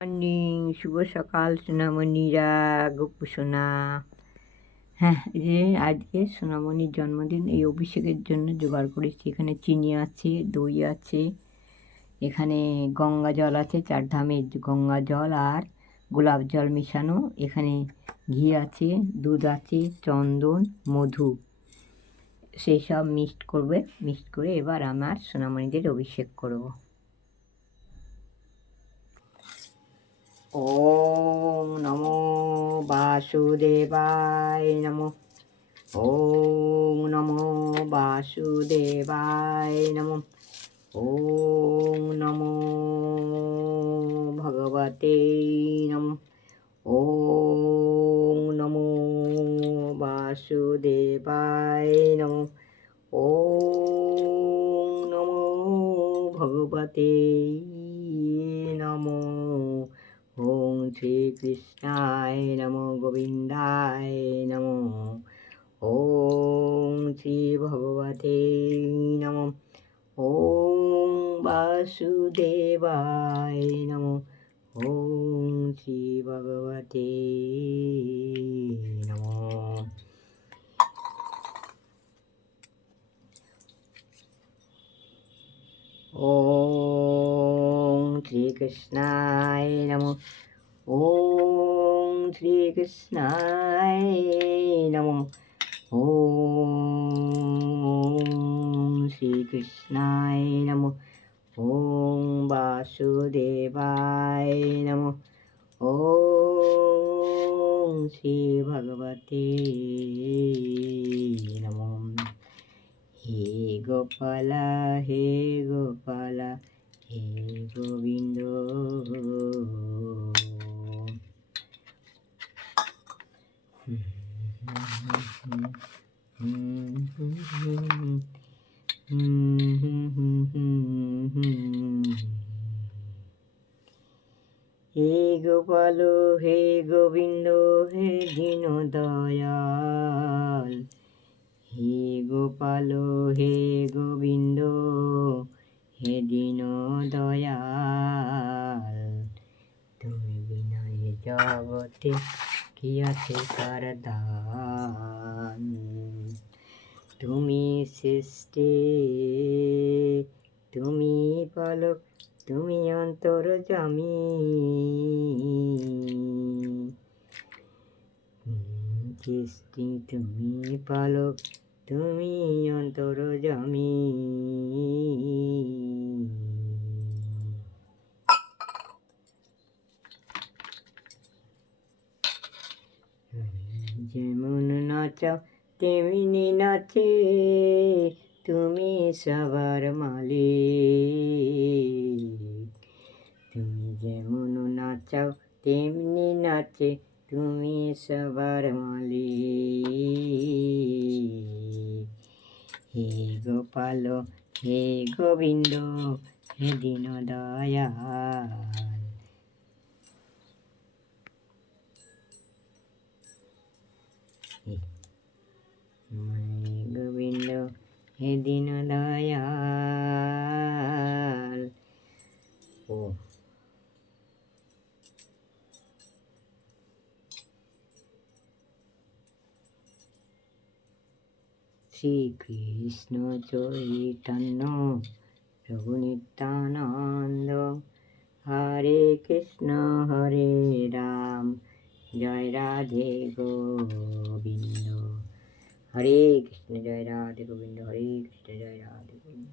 Morning শুভ সকাল সোনামণিরা গপু সোনা হ্যাঁ যে আজকে সোনামণির জন্মদিন, এই অভিষেকের জন্য জোগাড় করেছি। এখানে চিনি আছে, দই আছে, এখানে গঙ্গা জল আছে, চার ধামের গঙ্গা জল আর গোলাপ জল মেশানো। এখানে ঘি আছে, দুধ আছে, চন্দন, মধু। সেই সব মিক্সড করবে, মিক্সড করে এবার আমার সোনামণিদের অভিষেক করব। ওম নমো বাসুদেবায় নমো ওম নমো বাসুদেবায় নমো ওম নমো ভগবতে নম ওম নমো বাসুদেবায় নমো ওম নমো ভগবতে শ্রীকৃষ্ণায় নমো গোবিন্দায় নমো ওম শ্রী ভগবতে নমো ওম বাসুদেবায় নমো ওম শ্রী ভগবতে নমো ওম শ্রীকৃষ্ণায় নমো ওম শ্রীকৃষ্ণায় নমো। ওম শ্রীকৃষ্ণায় নমো। ওম বাসুদেবায় নমো। ওম শ্রী ভগবতে নমো। হে গোপাল হে গোপাল, হে গোবিন্দ। হে গোপাল, হে গোবিন্দ, হে দীন দয়াল হে গোপাল, হে গোবিন্দ, হে দীন দয়াল তুমি বিনয় জগতে কি আছে কার দান? তুমি সৃষ্টি, তুমি পালক, তুমি অন্তর জামি। সৃষ্টি, তুমি পালক, তুমি অন্তর জামি। যেমন নাচাও তেমনি নাচে তুমি সবার মালিক। তুমি যেমন নাচাও, তেমনি নাচে তুমি সবার মালিক। হে গোপাল, হে গোবিন্দ, হে দীন দয়াল গোবিন্দ হে দীন দয়াল ও। শ্রীকৃষ্ণ চৈতন্য প্রভু নিত্যানন্দ হরে কৃষ্ণ হরে রাম। জয় রাধে গোবিন্দ। हरे कृष्ण जय राधे गोविंद हरे कृष्ण जय राधे गोविंद।